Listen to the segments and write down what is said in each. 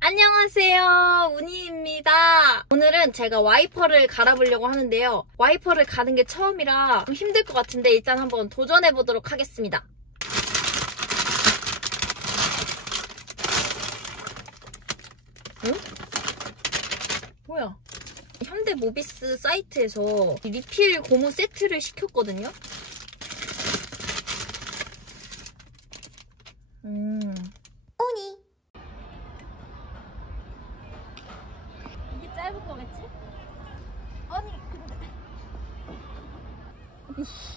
안녕하세요, 운이입니다. 오늘은 제가 와이퍼를 갈아보려고 하는데요. 와이퍼를 가는 게 처음이라 좀 힘들 것 같은데 일단 한번 도전해보도록 하겠습니다. 응? 뭐야? 현대 모비스 사이트에서 리필 고무 세트를 시켰거든요. 오니. 이게 짧은 거겠지? 아니 근데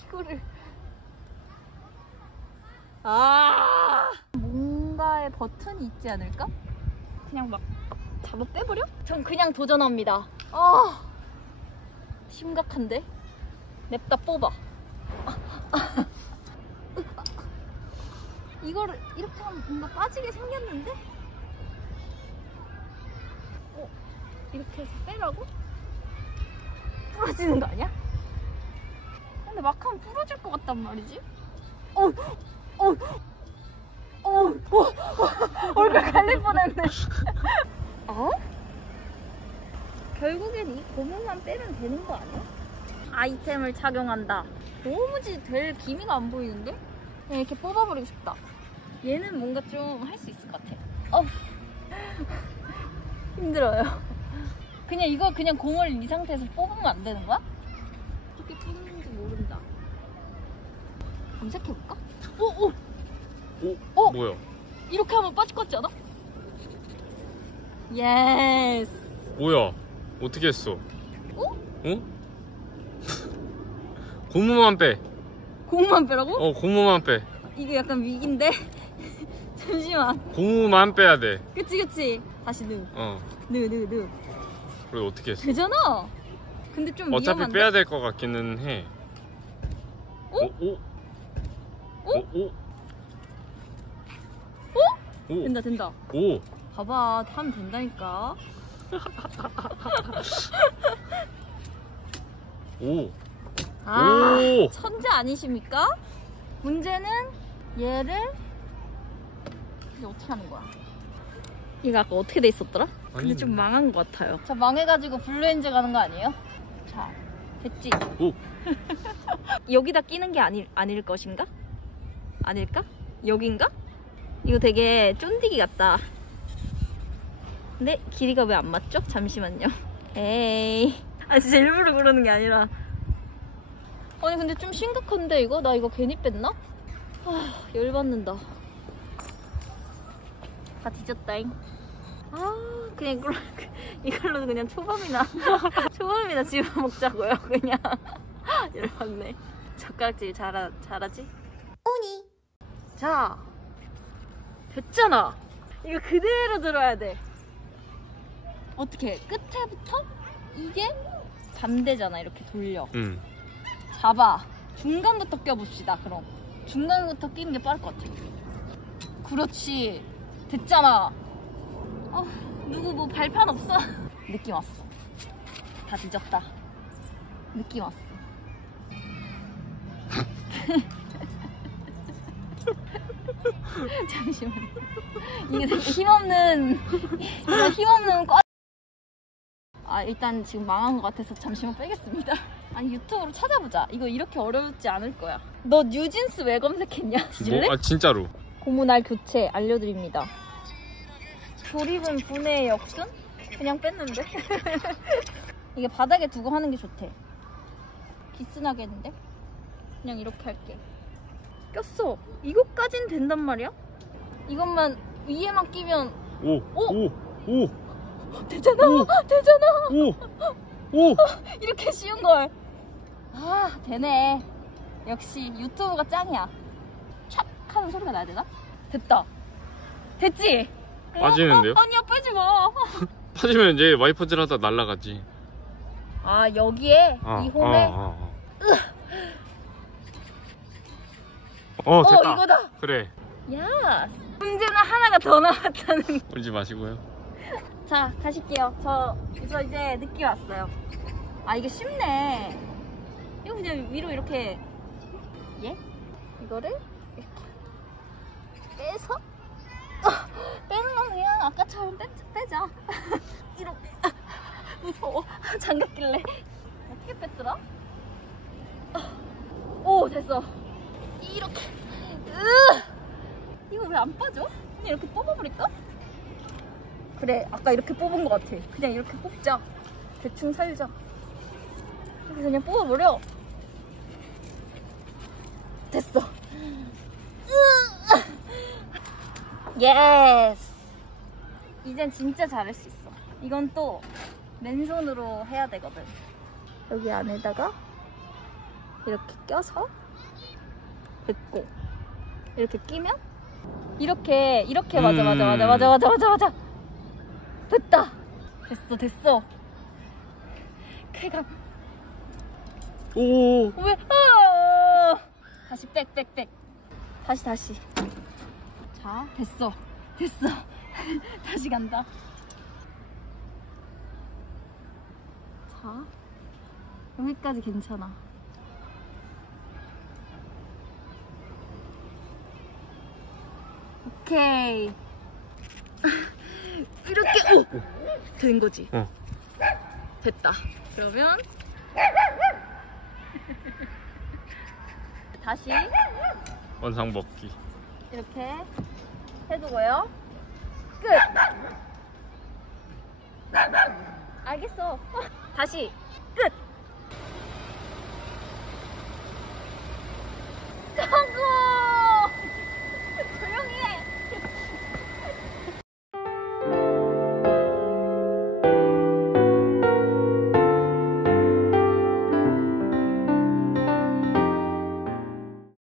이거를 뭔가에 버튼이 있지 않을까? 그냥 막 잡아 빼버려? 전 그냥 도전합니다. 심각한데? 냅다 뽑아. 이거를 이렇게 하면 뭔가 빠지게 생겼는데? 이렇게 해서 빼라고? 부러지는 거 아니야? 근데 막 하면 부러질 것 같단 말이지? 얼굴 갈릴 뻔했네. 결국엔 이 고무만 빼면 되는 거 아니야? 아이템을 착용한다. 도무지 될 기미가 안 보이는데? 그냥 이렇게 뽑아버리고 싶다. 얘는 뭔가 좀 할 수 있을 것 같아. 힘들어요. 그냥 이거 그냥 고무를 이 상태에서 뽑으면 안 되는 거야? 어떻게 뽑는지 모른다. 검색해볼까? 뭐야? 이렇게 하면 빠질 것 같지 않아? 예스. 뭐야? 어떻게 했어? 고무만 빼. 고무만 빼라고? 고무만 빼. 이게 약간 위기인데? 잠시만. 고무만 빼야 돼. 그치. 다시 넣어. 넣어. 그리고 어떻게 했어? 되잖아. 근데 좀 어차피 위험한데? 빼야 될 것 같기는 해. 된다. 오. 봐봐, 하면 된다니까. 오. 천재 아니십니까? 문제는 얘를 이제 어떻게 하는 거야? 얘가 아까 어떻게 돼 있었더라? 근데 좀 망한 것 같아요. 자, 망해가지고 블루엔즈 가는 거 아니에요? 자, 됐지? 여기다 끼는 게 아닐 것인가? 아닐까? 여긴가? 이거 되게 쫀디기 같다. 근데 길이가 왜 안 맞죠? 잠시만요. 에이. 진짜 일부러 그러는 게 아니라. 아니 근데 좀 심각한데 이거? 나 이거 괜히 뺐나? 열받는다. 다 뒤졌다잉. 그냥 이걸로 그냥 초밥이나 집어먹자고요. 그냥. 열받네. 젓가락질 잘하지? 오니. 자, 됐잖아. 이거 그대로 들어야 돼. 어떻게? 끝에부터 이게 반대잖아. 이렇게 돌려. 잡아. 중간부터 껴봅시다. 그럼 중간부터 끼는 게 빠를 것 같아. 그렇지. 됐잖아. 누구 뭐 발판 없어? 느낌 왔어. 다 뒤졌다. 느낌 왔어. 잠시만. 이게 되게 힘없는 일단 지금 망한 것 같아서 잠시만 빼겠습니다. 아니 유튜브로 찾아보자. 이거 이렇게 어렵지 않을 거야. 너 뉴진스 왜 검색했냐? 뒤질래? 진짜로. 고무날 교체 알려드립니다. 조립은 분해의 역순? 그냥 뺐는데? 이게 바닥에 두고 하는 게 좋대. 기스나겠는데? 그냥 이렇게 할게. 꼈어. 이것까진 된단 말이야? 이것만 위에만 끼면 되잖아. 이렇게 쉬운 걸. 되네. 역시 유튜브가 짱이야. 촥 하는 소리가 나야 되나? 됐다. 됐지? 빠지는데요? 아니야, 빼지 마. 빠지면 이제 와이퍼질 하다 날아가지. 여기에 이 홈에 됐다. 이거다. 그래. 야, 문제는 하나가 더 나왔다는. 울지 마시고요. 자, 가실게요. 저 이제 느낌 왔어요. 이게 쉽네. 이거 그냥 위로 이렇게 이거를 이렇게 빼서 빼는 건 그냥 아까처럼 빼자. 이렇게. 무서워. 장갑 낄래. 어떻게 뺐더라? 오, 됐어. 이렇게. 이거 왜 안 빠져? 그냥 이렇게 뽑아버릴까? 그래, 아까 이렇게 뽑은 것 같아. 그냥 이렇게 뽑자. 대충 살자. 이렇게 그냥 뽑아버려. 됐어. 예스. 이젠 진짜 잘할 수 있어. 이건 또 맨손으로 해야 되거든. 여기 안에다가 이렇게 껴서 됐고, 이렇게 끼면 이렇게 맞아. 됐다. 됐어. 쾌감. 오. 왜? 다시 백. 다시. 자, 됐어. 다시 간다. 자, 여기까지 괜찮아. 오케이. 이렇게 된 거지. 됐다. 그러면 다시 원상 복귀. 이렇게 해두고요. 끝. 알겠어. 다시 끝.